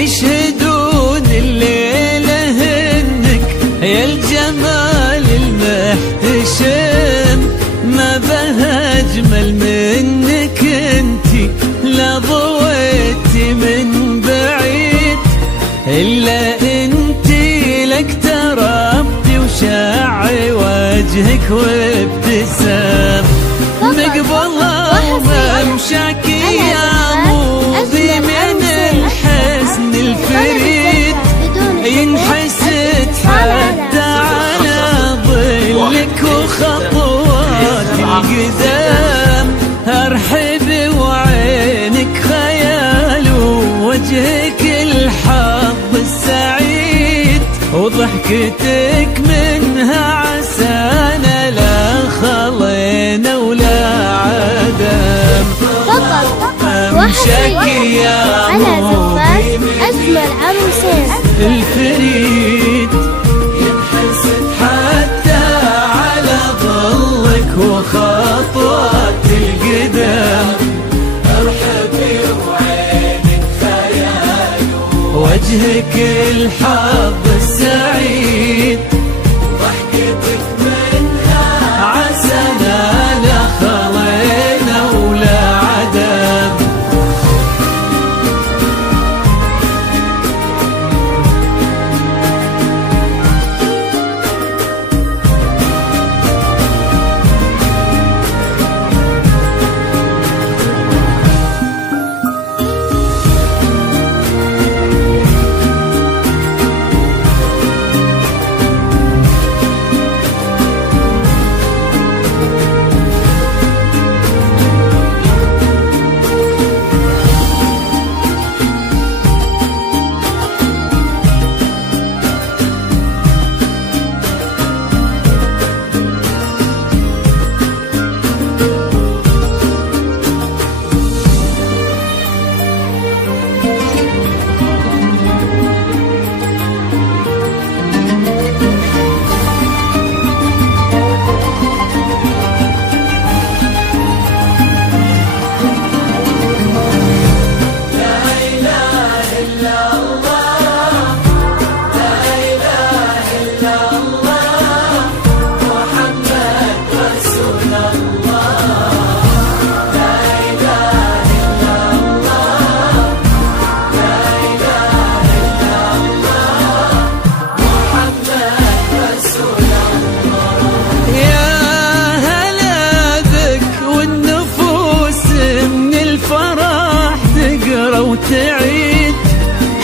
يشهدون الليلة إنك يا الجمال المحتشم، ما بها أجمل منك انتي لا ضويتي من بعيد، إلا انتي لك تربتي وشاعي وجهك وابتسام، مقبلة وممشاك يا موضي من الحسن الفريد، ينحسد حتى على ظلك وخطوات القدام، ارحبي وعينك خيال ووجهك الحظ السعيد، وضحكتك منها عسانا لا خلينا ولا عدم. امشاك يا موضي أجمل عروسين الفريد، ينحسد حتى على ظلك وخطوات القدام، ارحبي وعينك خيال وجهك الحظ السعيد، ضحكتك منها عسانا لا خلينا ولا عدم. وتعيد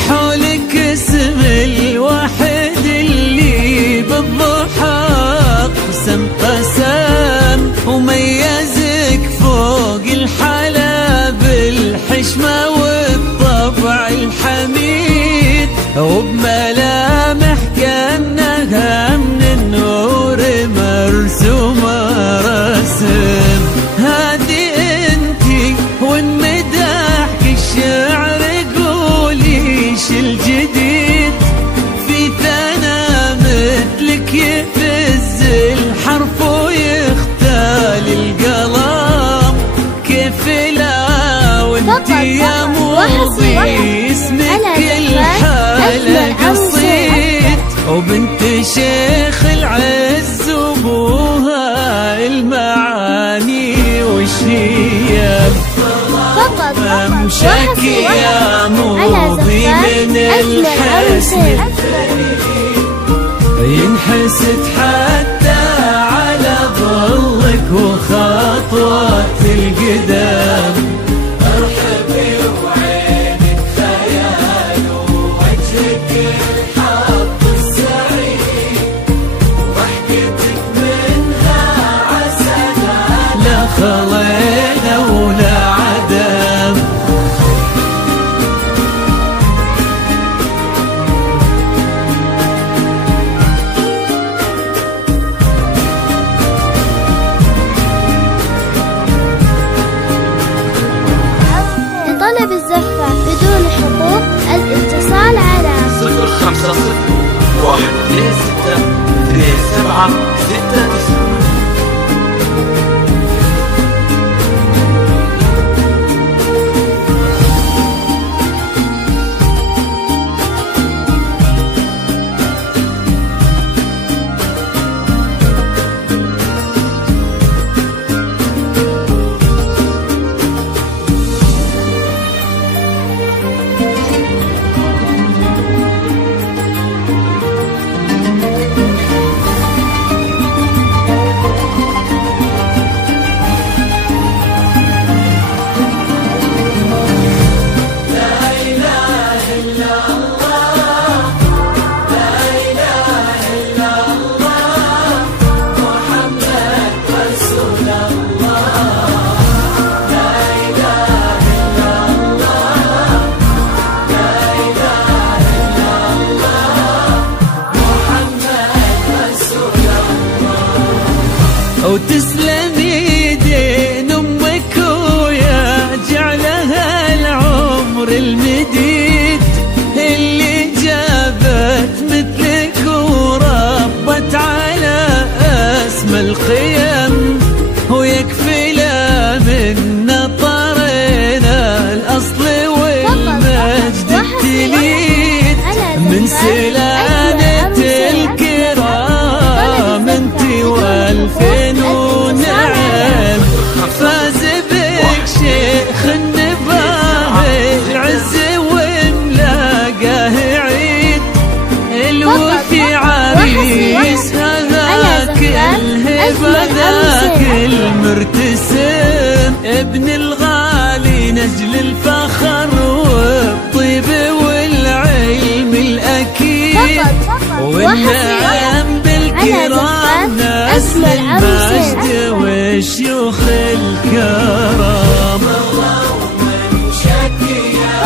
حولك اسم الواحد اللي بالضحى قسم قسم، وميزك فوق الحلا بالحشمة والطبع الحميد، وبملامح كأنها من النور مرسومة رسم، هادي انتي والمداح الشعر قوليش الجديد، في ثنا مثلك يفز الحرف ويختال القلم، كيف لا وانتي يا موضي اسمك الحالة قصيد، وبنت شيخ العز وابوها المعاني والشيم، امشاك يا موضي من الحسن ينحسد حتى على ظلك وخطوات القدام، ارحبي وعينك خيال ووجهك الحظ السعيد، ضحكتك منها عسانا لا خلينا ولا عدم. لطلب الزفة بدون حقوق الاتصال على 050-126-2769. وتسلم يدين أمك ويا جعلها العمر المديد اللي جابت مثلك وربت على أسمى القيم ويكفي لا من طرنا الأصل والمجد التليد من سلالة الكرام انتي والفين ونعم فاز بك شيخ النباه العز وملاقاه عيد الوفي عريس هذاك الهبة ذاك المرتسم ابن الغالي نجل الفخر والطيب والعلم الأكيد والنعم بالكرام ناس المجد والشيوخ الكرام اللهم نشكي يا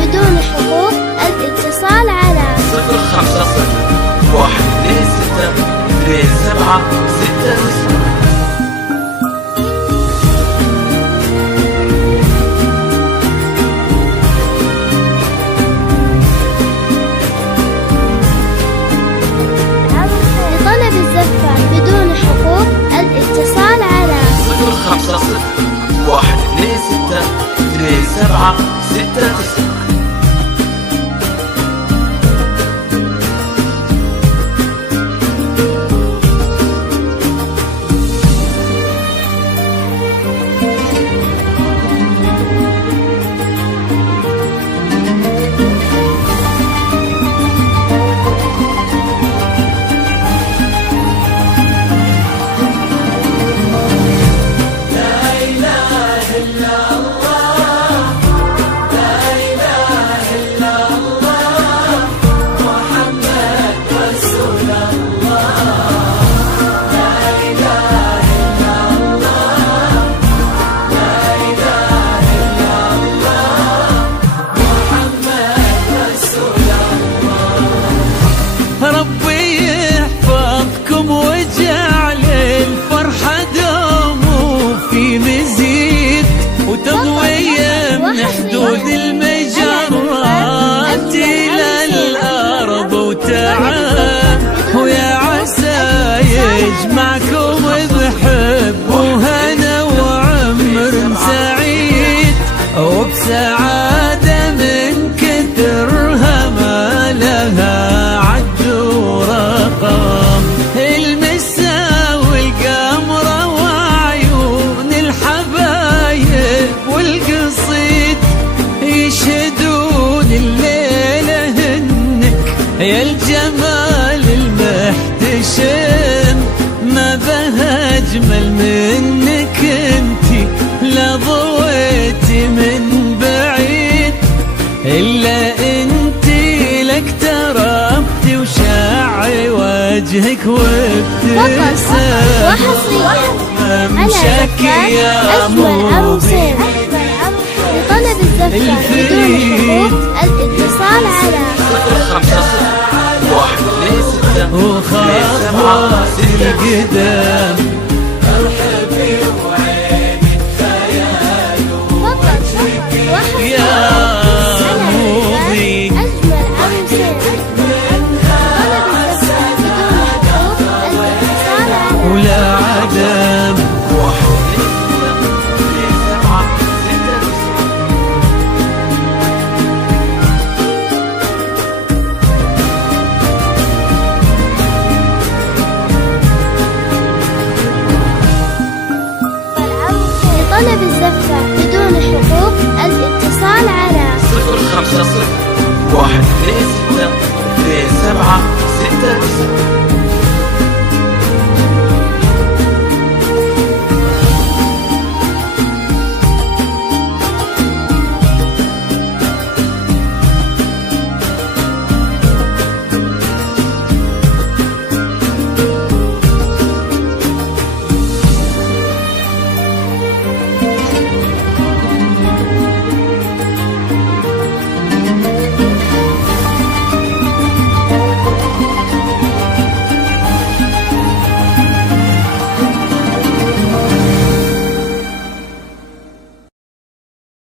بدون حقوق الاتصال على 050126 لطلب الزفة بدون حقوق الاتصال على 050126 وتضوية من حدود المجرات إلى الأرض وتعال ويا عسى يجمعكم بحب وهنا وعمر سعيد وبسعادة من كثرها ما لها عد ورقم المسا والقمرة وعيون الحبايب والقصيد يشهدون الليلة هنك يا الجمال المحتشم ما بها أجمل منك انتي لا ضويتي من بعيد إلا انتي لك تربتي وشاعي وجهك وابتسام مشكي يا مبين لطلب الزفة بدون حقوق الاتصال على 050126 وخطوات القدام